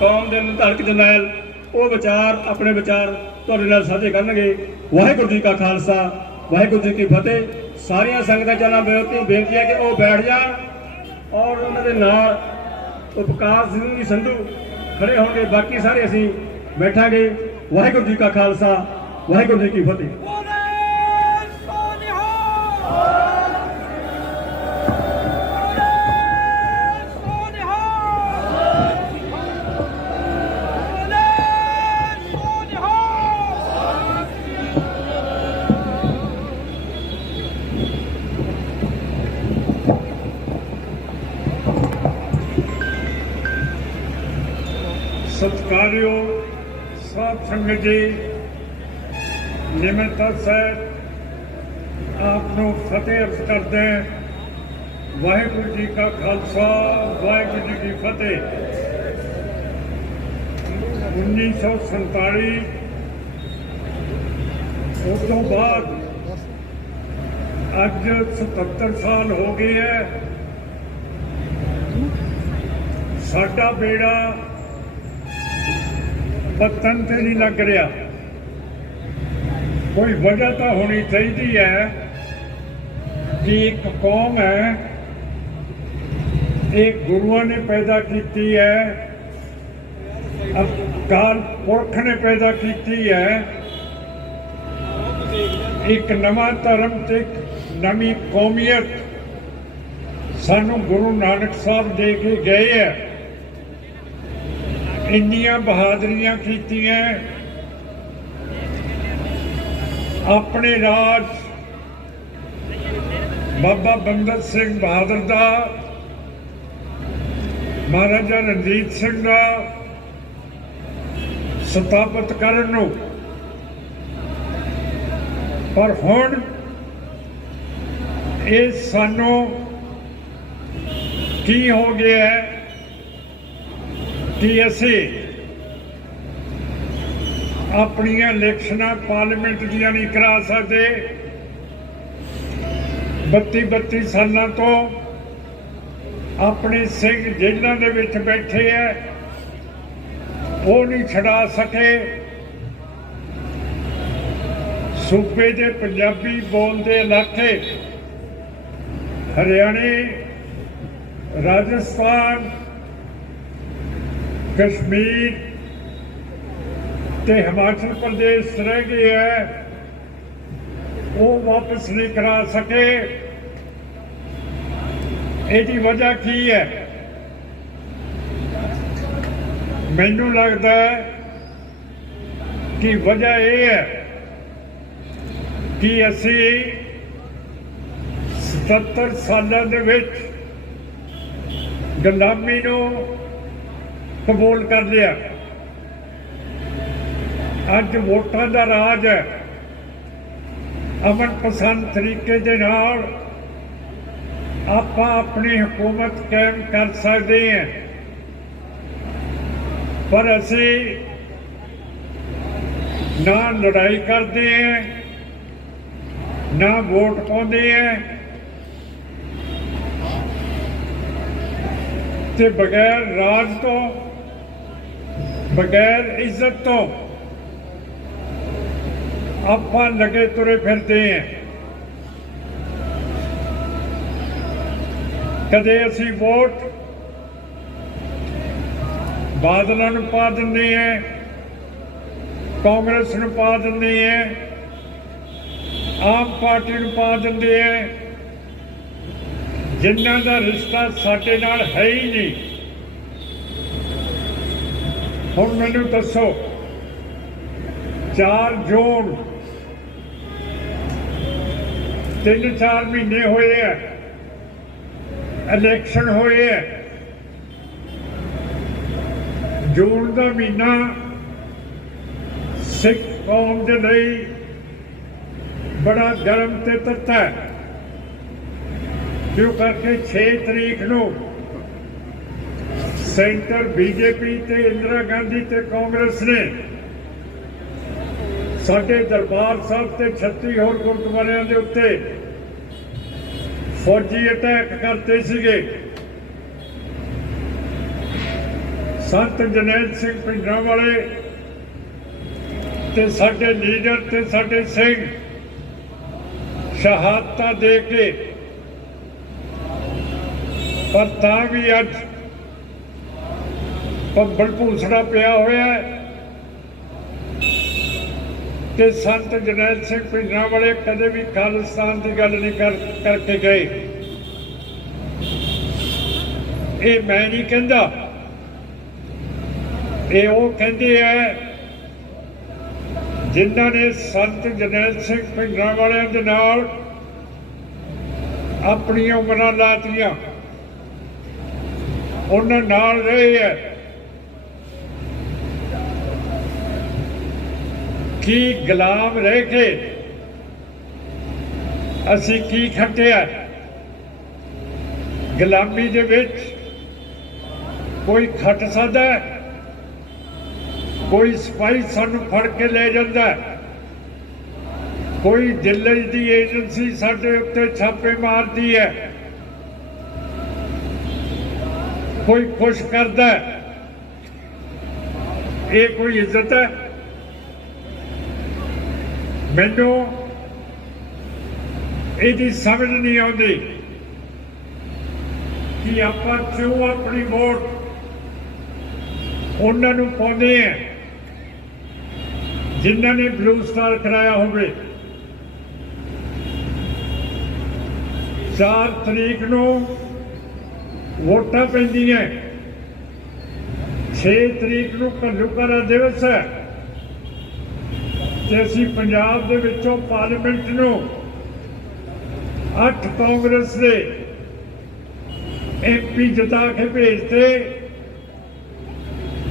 ਕੌਮ ਦੇ ਨਿਰਧਾਰਕ ਜਰਨੈਲ ਉਹ ਵਿਚਾਰ, ਆਪਣੇ ਵਿਚਾਰ ਤੁਹਾਡੇ ਨਾਲ ਸਾਂਝੇ ਕਰਨਗੇ। ਵਾਹਿਗੁਰੂ ਜੀ ਕਾ ਖਾਲਸਾ, ਵਾਹਿਗੁਰੂ ਜੀ ਕੀ ਫਤਿਹ। ਸਾਰੀਆਂ ਸੰਗਤਾਂ ਚਲਾਂ ਬੇਨਤੀ ਬੇਨਤੀ ਹੈ ਕਿ ਉਹ ਬੈਠ ਜਾਣ ਔਰ ਉਹਨਾਂ ਦੇ ਨਾਲ ਉਪਕਾਰ ਸਿੰਘ ਜੀ ਸੰਧੂ ਖੜੇ ਹੋਣਗੇ। ਬਾਕੀ ਸਾਰੇ ਅਸੀਂ ਬੈਠਾਂਗੇ। ਵਾਹਿਗੁਰੂ ਜੀ ਕਾ ਖਾਲਸਾ, ਵਾਹਿਗੁਰੂ ਜੀ ਕੀ ਫਤਿਹ। ਸਾਧ ਜੀ ਨਿਮਰਤਾ ਸਾਹਿਬ ਆਪ ਨੂੰ ਫਤਿਹ ਅਰਜ਼ ਕਰਦੇ ਵਾਹਿਗੁਰੂ ਜੀ ਕਾ ਖਾਲਸਾ, ਵਾਹਿਗੁਰੂ ਜੀ ਕੀ ਫਤਿਹ। 1947 ਉਸ ਤੋਂ ਬਾਅਦ ਅੱਜ 77 ਸਾਲ ਹੋ ਗਏ ਹੈ। ਸਾਡਾ ਬੇੜਾ ਪਤਨ ਤੇ ਨਹੀਂ ਲੱਗ ਰਿਹਾ। ਕੋਈ ਵਜ੍ਹਾ ਤਾਂ ਹੋਣੀ ਚਾਹੀਦੀ ਹੈ ਕਿ ਇੱਕ ਕੌਮ ਹੈ, ਇਹ ਗੁਰੂਆਂ ਨੇ ਪੈਦਾ ਕੀਤੀ ਹੈ, ਅਕਾਲ ਪੁਰਖ ਨੇ ਪੈਦਾ ਕੀਤੀ ਹੈ। ਇੱਕ ਨਵਾਂ ਧਰਮ ਤੇ ਨਵੀਂ ਕੌਮੀਅਤ ਸਾਨੂੰ ਗੁਰੂ ਨਾਨਕ ਸਾਹਿਬ ਦੇ ਕੇ ਗਏ ਹੈ। ਇੰਨੀਆਂ ਬਹਾਦਰੀਆਂ ਕੀਤੀਆਂ ਆਪਣੇ ਰਾਜ ਬਾਬਾ ਬੰਦਾ ਸਿੰਘ ਬਹਾਦਰ ਦਾ, ਮਹਾਰਾਜਾ ਰਣਜੀਤ ਸਿੰਘ ਦਾ ਸਥਾਪਿਤ ਕਰਨ ਨੂੰ। ਪਰ ਹੁਣ ਇਹ ਸਾਨੂੰ ਕੀ ਹੋ ਗਿਆ ਹੈ? ਕਿ ਅਸੀਂ ਆਪਣੀਆਂ ਇਲੈਕਸ਼ਨਾਂ ਪਾਰਲੀਮੈਂਟ ਦੀਆਂ ਨਹੀਂ ਕਰਾ ਸਕਦੇ। 32 32 ਸਾਲਾਂ ਤੋਂ ਆਪਣੇ ਸਿੰਘ ਜੇਲ੍ਹਾਂ ਦੇ ਵਿੱਚ ਬੈਠੇ ਐ। ਉਹ ਨਹੀਂ ਛਡਾ ਸਕੇ। ਸੂਬੇ ਦੇ ਪੰਜਾਬੀ ਬੋਲਦੇ ਇਲਾਕੇ, ਹਰਿਆਣੇ, ਰਾਜਸਥਾਨ ਕਸ਼ਮੀਰ ਤੇ ਹਿਮਾਚਲ ਪ੍ਰਦੇਸ਼ ਰਹਿ ਗਏ ਹੈ। ਉਹ ਵਾਪਸ ਨਹੀਂ ਕਰਾ ਸਕੇ। ਇਹਦੀ ਵਜ੍ਹਾ ਕੀ ਹੈ? ਮੈਨੂੰ ਲੱਗਦਾ ਹੈ ਕਿ ਵਜ੍ਹਾ ਇਹ ਹੈ ਕਿ ਅਸੀਂ 77 ਸਾਲਾਂ ਦੇ ਵਿੱਚ ਗੁਲਾਮੀ ਨੂੰ ਕਬੂਲ ਕਰ ਲਿਆ ਅੱਜ ਵੋਟਾਂ ਦਾ ਰਾਜ ਹੈ। ਅਮਨ ਪਸੰਦ ਤਰੀਕੇ ਦੇ ਨਾਲ ਆਪਾਂ ਆਪਣੀ ਹਕੂਮਤ ਕਾਇਮ ਕਰ ਸਕਦੇ ਹਾਂ। ਪਰ ਅਸੀਂ ਨਾ ਲੜਾਈ ਕਰਦੇ ਹਾਂ, ਨਾ ਵੋਟ ਪਾਉਂਦੇ ਹਾਂ। ਤੇ ਬਗੈਰ ਰਾਜ ਤੋਂ ਬਗੈਰ ਇੱਜ਼ਤ ਤੋਂ ਆਪਾਂ ਲਗੇ ਤੁਰੇ ਫਿਰਦੇ ਹਾਂ ਕਦੇ ਅਸੀਂ ਵੋਟ ਬਾਦਲਾਂ ਨੂੰ ਪਾ ਦਿੰਦੇ ਹਾਂ ਕਾਂਗਰਸ ਨੂੰ ਪਾ ਦਿੰਦੇ ਹਾਂ ਆਮ ਪਾਰਟੀ ਨੂੰ ਪਾ ਦਿੰਦੇ ਹਾਂ ਜਿਨ੍ਹਾਂ ਦਾ ਰਿਸ਼ਤਾ ਸਾਡੇ ਨਾਲ ਹੈ ਹੀ ਨਹੀਂ। ਹੁਣ ਮੈਨੂੰ ਦੱਸੋ 4 ਜੂਨ ਤਿੰਨ ਚਾਰ ਮਹੀਨੇ ਹੋਏ ਆ ਇਲੈਕਸ਼ਨ ਹੋਏ ਆ ਜੂਨ ਦਾ ਮਹੀਨਾ ਸਿੱਖ ਕੌਮ ਦੇ ਲਈ ਬੜਾ ਗਰਮ ਤੇ ਤੱਤਾ ਹੈ ਕਿਉਂ ਕਰਕੇ 6 ਤਰੀਕ ਨੂੰ ਸੈਂਟਰ ਬੀਜੇਪੀ ਤੇ ਇੰਦਰਾ ਗਾਂਧੀ ਤੇ ਕਾਂਗਰਸ ਨੇ। ਸਾਡੇ ਦਰਬਾਰ ਸਾਹਿਬ ਤੇ 36 ਹੋਰ ਗੁਰਦੁਆਰਿਆਂ ਦੇ ਉੱਤੇ ਫੌਜੀ ਅਟੈਕ ਕਰਤੇ ਸੀਗੇ। ਸੰਤ ਜਨੈਲ ਸਿੰਘ ਪਿੰਡਾਂ ਵਾਲੇ ਤੇ ਸਾਡੇ ਲੀਡਰ ਤੇ ਸਾਡੇ ਸਿੰਘ ਸ਼ਹਾਦਤਾਂ ਦੇ ਕੇ। ਪਰ ਤਾਂ ਵੀ ਅੱਜ ਭੰਬਲ ਭੂਸੜਾ ਪਿਆ ਹੋਇਆ ਹੈ। ਕਿ ਸੰਤ ਜਨੈਲ ਸਿੰਘ ਪਿੰਡਾਂ ਵਾਲੇ ਕਦੇ ਵੀ ਖਾਲਿਸਤਾਨ ਦੀ ਗੱਲ ਨਹੀਂ ਕਰ, ਕਰਕੇ ਗਏ। ਇਹ ਮੈਂ ਨਹੀਂ ਕਹਿੰਦਾ। ਇਹ ਉਹ ਕਹਿੰਦੇ ਆ ਜਿਨ੍ਹਾਂ ਨੇ ਸੰਤ ਜਨੈਲ ਸਿੰਘ ਪਿੰਡਾਂ ਵਾਲਿਆਂ ਦੇ ਨਾਲ ਆਪਣੀਆਂ ਉਮਰਾਂ ਲਾਤੀਆਂ। ਉਹਨਾਂ ਨਾਲ ਰਹੇ ਹੈ। ਕੀ ਗੁਲਾਮ ਰਹਿ ਕੇ ਅਸੀਂ ਕੀ ਖੱਟਿਆ? ਗੁਲਾਮੀ ਦੇ ਵਿੱਚ ਕੋਈ ਖੱਟ ਸਕਦਾ ਕੋਈ ਸਪਾਈ ਸਾਨੂੰ ਫੜ ਕੇ ਲੈ ਜਾਂਦਾ ਕੋਈ ਦਿੱਲੀ ਦੀ ਏਜੰਸੀ ਸਾਡੇ ਉੱਤੇ ਛਾਪੇ ਮਾਰਦੀ ਹੈ? ਕੋਈ ਖੁਸ਼ ਕਰਦਾ ਇਹ ਕੋਈ ਇੱਜ਼ਤ ਹੈ? ਮੈਨੂੰ ਇਹਦੀ ਸਮਝ ਨਹੀਂ ਆਉਂਦੀ ਕਿ ਆਪਾਂ ਕਿਉਂ ਆਪਣੀ ਵੋਟ ਉਹਨਾਂ ਨੂੰ ਪਾਉਂਦੇ ਆ ਜਿਨ੍ਹਾਂ ਨੇ ਬਲੂ ਸਟਾਰ ਕਰਾਇਆ ਹੋਵੇ। 4 ਤਰੀਕ ਨੂੰ ਵੋਟਾਂ ਪੈਂਦੀਆਂ। 6 ਤਰੀਕ ਨੂੰ ਘੱਲੂਘਾਰਾ ਦਿਵਸ ਹੈ। ਤੇ ਅਸੀਂ ਪੰਜਾਬ ਦੇ ਵਿੱਚੋਂ ਪਾਰਲੀਮੈਂਟ ਨੂੰ ਅੱਠ ਕਾਂਗਰਸ ਦੇ ਐਮਪੀ ਜਿਤਾ ਕੇ ਭੇਜਤੇ,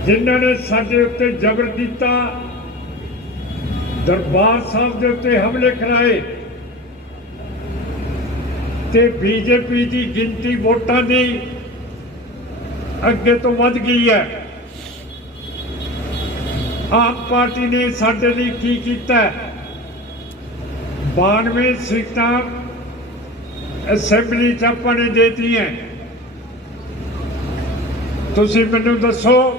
ਜਿਨ੍ਹਾਂ ਨੇ ਸਾਡੇ ਉੱਤੇ ਜ਼ਬਰ ਕੀਤਾ, ਦਰਬਾਰ ਸਾਹਿਬ ਦੇ ਉੱਤੇ ਹਮਲੇ ਕਰਾਏ ਤੇ ਬੀਜੇਪੀ ਦੀ ਗਿਣਤੀ ਵੋਟਾਂ ਦੀ ਅੱਗੇ ਤੋਂ ਵੱਧ ਗਈ ਹੈ। ਆਮ ਪਾਰਟੀ ਨੇ ਸਾਡੇ ਲਈ ਕੀ ਕੀਤਾ? ਹੈ? 92 ਸੀਟਾਂ ਅਸੈਂਬਲੀ ਚ ਆਪਾਂ ਨੇ ਦੇਤੀਆਂ। ਤੁਸੀਂ ਮੈਨੂੰ ਦੱਸੋ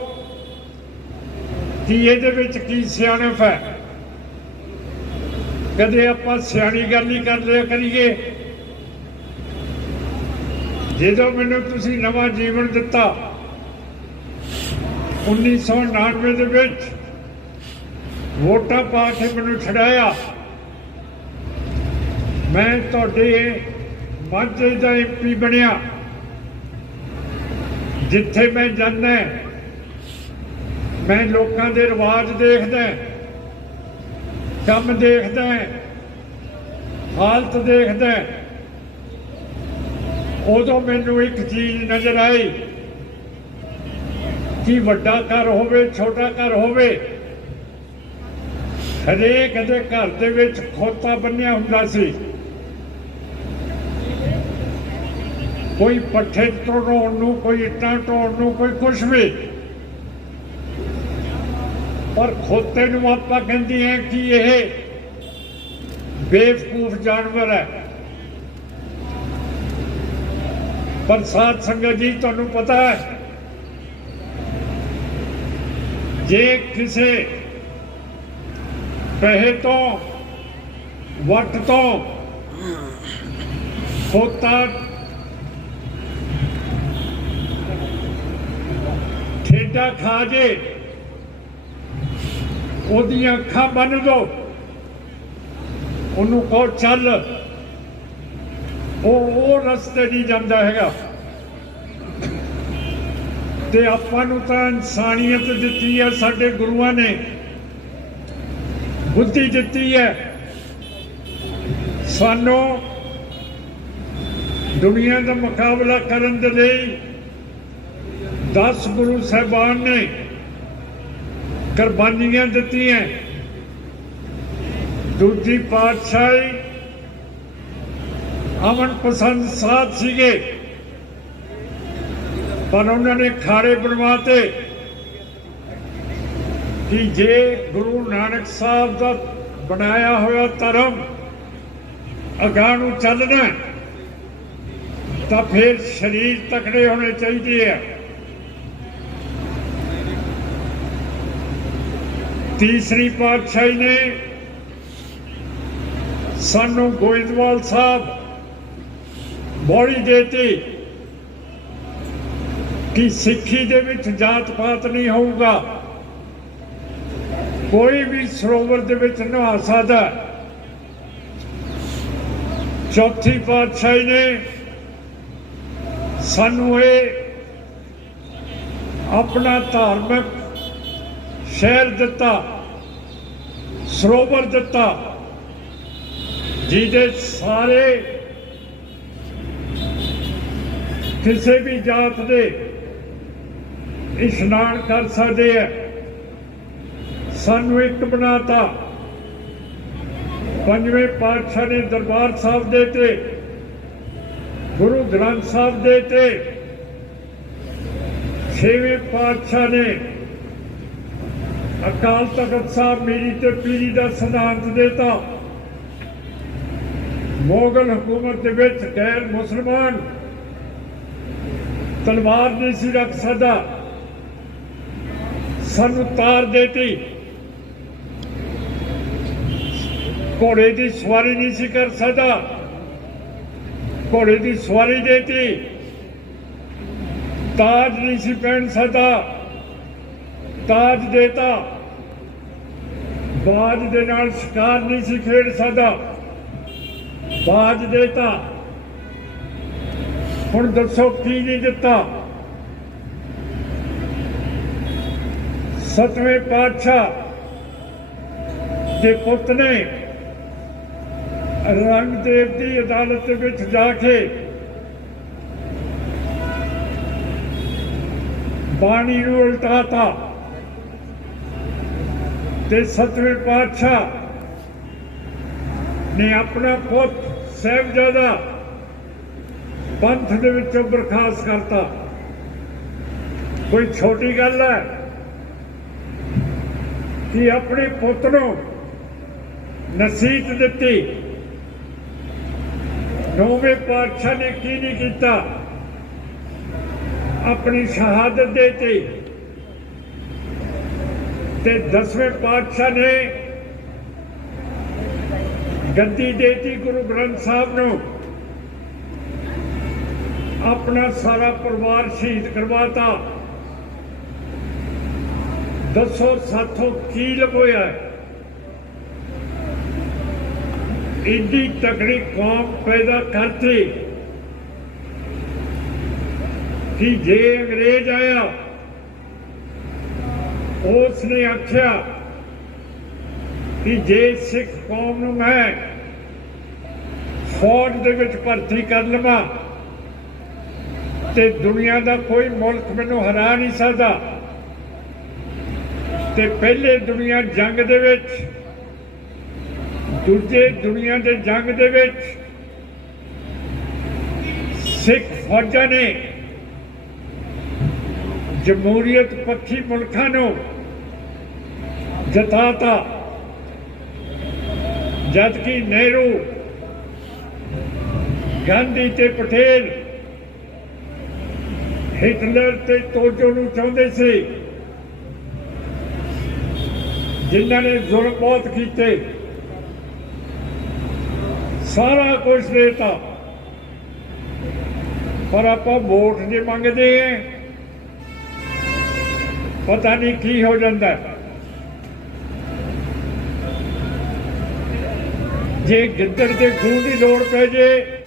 ਕਿ ਇਹਦੇ ਵਿੱਚ ਕੀ ਸਿਆਣਪ ਹੈ? ਕਦੇ ਆਪਾਂ ਸਿਆਣੀ ਗੱਲ ਹੀ ਕਰ ਲਿਆ ਕਰੀਏ? ਜਦੋਂ ਮੈਨੂੰ ਤੁਸੀਂ ਨਵਾਂ ਜੀਵਨ ਦਿੱਤਾ 1999 ਦੇ ਵਿੱਚ ਵੋਟਾਂ ਪਾ ਕੇ ਮੈਨੂੰ ਛਡਾਇਆ। ਮੈਂ ਤੁਹਾਡੇ ਮਾਝੇ ਦਾ ਐਮਪੀ ਬਣਿਆ। ਜਿੱਥੇ ਮੈਂ ਜਾਂਦਾ, ਮੈਂ ਲੋਕਾਂ ਦੇ ਰਿਵਾਜ ਦੇਖਦਾ, ਕੰਮ ਦੇਖਦਾ, ਹਾਲਤ ਦੇਖਦਾ। ਉਦੋਂ ਮੈਨੂੰ ਇੱਕ ਚੀਜ਼ ਨਜ਼ਰ ਆਈ ਕਿ ਵੱਡਾ ਘਰ ਹੋਵੇ, ਛੋਟਾ ਘਰ ਹੋਵੇ। ਹਰੇਕ ਦੇ ਘਰ ਦੇ ਵਿੱਚ ਖੋਤਾ ਬੰਨਿਆ ਹੁੰਦਾ ਸੀ। ਕੋਈ ਪੱਠੇ ਤੋੜਨ ਨੂੰ, ਕੋਈ ਇੱਟਾਂ ਢੋਣ ਨੂੰ, ਕੋਈ ਕੁਛ ਵੀ। ਪਰ ਖੋਤੇ ਨੂੰ ਆਪਾਂ ਕਹਿੰਦੇ ਹਾਂ ਕਿ ਇਹ ਬੇਵਕੂਫ ਜਾਨਵਰ ਹੈ। ਪਰ ਸਾਧ ਸੰਗਤ ਜੀ, ਤੁਹਾਨੂੰ ਪਤਾ ਹੈ, ਜੇ ਕਿਸੇ ਪਹਿ ਤੋਂ, ਵੱਟ ਤੋਂ ਖੋਤਾ ਠੇਡਾ ਖਾ ਜੇ, ਉਹਦੀਆਂ ਅੱਖਾਂ ਬੰਨ ਦੋ। ਉਹਨੂੰ ਕਹੋ, ਚੱਲ। ਉਹ ਉਹ ਰਸਤੇ ਨਹੀਂ ਜਾਂਦਾ ਹੈਗਾ। ਤੇ ਆਪਾਂ ਨੂੰ ਤਾਂ ਇਨਸਾਨੀਅਤ ਦਿੱਤੀ ਹੈ ਸਾਡੇ ਗੁਰੂਆਂ ਨੇ। ਬੁੱਧੀ ਦਿੱਤੀ ਹੈ। ਸਾਨੂੰ ਦੁਨੀਆ ਦਾ ਮੁਕਾਬਲਾ ਕਰਨ ਦੇ ਲਈ 10 ਗੁਰੂ ਸਾਹਿਬਾਨ ਨੇ ਕੁਰਬਾਨੀਆਂ ਦਿੱਤੀਆਂ। ਦੂਜੀ ਪਾਤਸ਼ਾਹੀ ਅਮਨ ਪਸੰਦ ਸਾਧ ਸੀਗੇ, ਪਰ ਉਹਨਾਂ ਨੇ ਖਾੜੇ ਬਣਵਾਤੇ ਕਿ ਜੇ ਗੁਰੂ ਨਾਨਕ ਸਾਹਿਬ ਦਾ ਬਣਾਇਆ ਹੋਇਆ ਧਰਮ ਅਗਾਂਹ ਨੂੰ ਚੱਲਣਾ ਤਾਂ ਫਿਰ ਸਰੀਰ ਤਕੜੇ ਹੋਣੇ ਚਾਹੀਦੇ ਆ। ਤੀਸਰੀ ਪਾਤਸ਼ਾਹੀ ਨੇ ਸਾਨੂੰ ਗੋਇੰਦਵਾਲ ਸਾਹਿਬ ਬੋੜੀ ਦੇਤੀ ਕਿ ਸਿੱਖੀ ਦੇ ਵਿੱਚ ਜਾਤ ਪਾਤ ਨਹੀਂ ਹੋਊਗਾ। ਕੋਈ ਵੀ ਸਰੋਵਰ ਦੇ ਵਿੱਚ ਨਹਾ ਸਕਦਾ ਚੌਥੀ ਪਾਤਸ਼ਾਹੀ ਨੇ ਸਾਨੂੰ ਇਹ ਆਪਣਾ ਧਾਰਮਿਕ ਸ਼ਹਿਰ ਦਿੱਤਾ, ਸਰੋਵਰ ਦਿੱਤਾ, ਜਿਹਦੇ ਸਾਰੇ ਕਿਸੇ ਵੀ ਜਾਤ ਦੇ ਇਸ਼ਨਾਨ ਕਰ ਸਕਦੇ ਹੈ ਸਾਨੂੰ ਇੱਕ ਬਣਾਤਾ। ਪੰਜਵੇਂ ਪਾਤਸ਼ਾਹ ਨੇ ਦਰਬਾਰ ਸਾਹਿਬ ਦੇ ਤੇ, ਗੁਰੂ ਗ੍ਰੰਥ ਸਾਹਿਬ ਦੇ ਤੇ, ਛੇਵੇਂ ਪਾਤਸ਼ਾਹ ਨੇ ਅਕਾਲ ਤਖਤ ਸਾਹਿਬ ਮੇਰੀ ਤੇ ਪੀਰੀ ਦਾ ਸਿਧਾਂਤ ਦੇਤਾ। ਮੋਗਲ ਹਕੂਮਤ ਦੇ ਵਿੱਚ ਗੈਰ ਮੁਸਲਮਾਨ ਤਲਵਾਰ ਨਹੀਂ ਸੀ ਰੱਖ ਸਕਦਾ। ਸਾਨੂੰ ਤਾਰ ਦੇਤੀ। ਘੋੜੇ ਦੀ ਸਵਾਰੀ ਨਹੀਂ ਸੀ ਕਰ ਸਕਦਾ। ਘੋੜੇ ਦੀ ਸਵਾਰੀ ਦੇਤੀ। ਤਾਜ ਨਹੀਂ ਸੀ ਪਹਿਨ ਸਕਦਾ। ਤਾਜ ਦੇਤਾ। ਬਾਜ ਦੇ ਨਾਲ ਸ਼ਿਕਾਰ ਨਹੀਂ ਸੀ ਖੇਡ ਸਕਦਾ। ਬਾਜ ਦੇਤਾ। ਹੁਣ ਦੱਸੋ ਕੀ ਨਹੀਂ ਦਿੱਤਾ। ਸਤਵੇਂ ਪਾਤਸ਼ਾਹ ਦੇ ਪੁੱਤ ਨੇ ਰੰਗਦੇਵ ਦੀ ਅਦਾਲਤ ਵਿੱਚ ਜਾ ਕੇ ਬਾਣੀ ਨੂੰ ਉਲਟਾਤਾ ਤੇ ਸਤਵੇਂ ਪਾਤਸ਼ਾਹ ਨੇ ਆਪਣਾ ਪੁੱਤ ਸਾਹਿਬਜ਼ਾਦਾ ਪੰਥ ਦੇ ਵਿੱਚੋਂ ਬਰਖਾਸਤ ਕਰਤਾ। ਕੋਈ ਛੋਟੀ ਗੱਲ ਹੈ ਕਿ ਆਪਣੇ ਪੁੱਤ ਨੂੰ ਨਸੀਹਤ ਦਿੱਤੀ। ਨੌਵੇਂ ਪਾਤਸ਼ਾਹ ਨੇ ਕੀ ਨਹੀਂ ਕੀਤਾ? ਆਪਣੀ ਸ਼ਹਾਦਤ ਦੇ ਤੇ। ਦਸਵੇਂ ਪਾਤਸ਼ਾਹ ਨੇ ਗੱਦੀ ਦੇਤੀ ਗੁਰੂ ਗ੍ਰੰਥ ਸਾਹਿਬ ਨੂੰ। ਆਪਣਾ ਸਾਰਾ ਪਰਿਵਾਰ ਸ਼ਹੀਦ ਕਰਵਾਤਾ। ਦੱਸੋ, ਸਾਥੋਂ ਕੀ ਲਗੋਇਆ ਹੈ? ਇੰਨੀ ਤਕੜੀ ਕੌਮ ਪੈਦਾ ਕਰਤੀ ਕਿ ਜੇ ਅੰਗਰੇਜ਼ ਆਇਆ ਉਸ ਨੇ ਆਖਿਆ ਕਿ ਜੇ ਸਿੱਖ ਕੌਮ ਨੂੰ ਮੈਂ ਫੌਜ ਦੇ ਵਿੱਚ ਭਰਤੀ ਕਰ ਲਵਾਂ ਤੇ ਦੁਨੀਆ ਦਾ ਕੋਈ ਮੁਲਕ ਮੈਨੂੰ ਹਰਾ ਨਹੀਂ ਸਕਦਾ, ਤੇ ਪਹਿਲੇ ਦੁਨੀਆ ਜੰਗ ਦੇ ਵਿੱਚ ਦੂਜੇ ਦੁਨੀਆ ਦੇ ਜੰਗ ਦੇ ਵਿੱਚ ਸਿੱਖ ਫੌਜਾਂ ਨੇ ਜਮਹੂਰੀਅਤ ਪੱਖੀ ਮੁਲਕਾਂ ਨੂੰ ਜਤਾਤਾ। ਜਦ ਕਿ ਨਹਿਰੂ, ਗਾਂਧੀ ਤੇ ਪਟੇਲ ਹਿਟਲਰ ਤੇ ਤੋਜੋ ਨੂੰ ਚਾਹੁੰਦੇ ਸੀ, ਜਿਨ੍ਹਾਂ ਨੇ ਜ਼ੁਲਮ ਬਹੁਤ ਕੀਤੇ। ਸਾਰਾ ਕੁਝ ਦੇਤਾ। ਪਰ ਆਪਾਂ ਵੋਟ ਜੇ ਮੰਗਦੇ ਆਂ, ਪਤਾ ਨਹੀਂ ਕੀ ਹੋ ਜਾਂਦਾ। ਜੇ ਗਿੱਦੜ ਦੇ ਖੂਹ ਦੀ ਲੋੜ ਪੈ ਜੇ